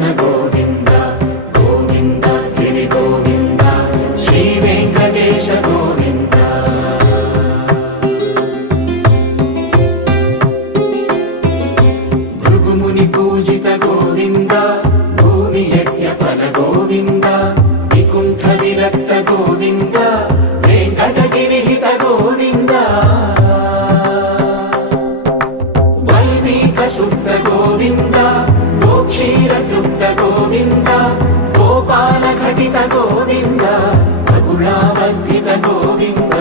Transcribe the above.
నందన గోవింద గోవింద గిరి గోవింద శ్రీ వెంకటేశ గోవింద భృగుముని పూజిత గోవింద భూమి యజ్ఞ ఫల గోవింద వికుంఠ విరక్త గోవింద వెంకటగిరి హిత గోవింద వైదిక శుద్ధ గోవింద గోక్షీర తృప్త గోవింద గోపాల ఘటిత గోవింద బహుళావర్ధిత గోవింద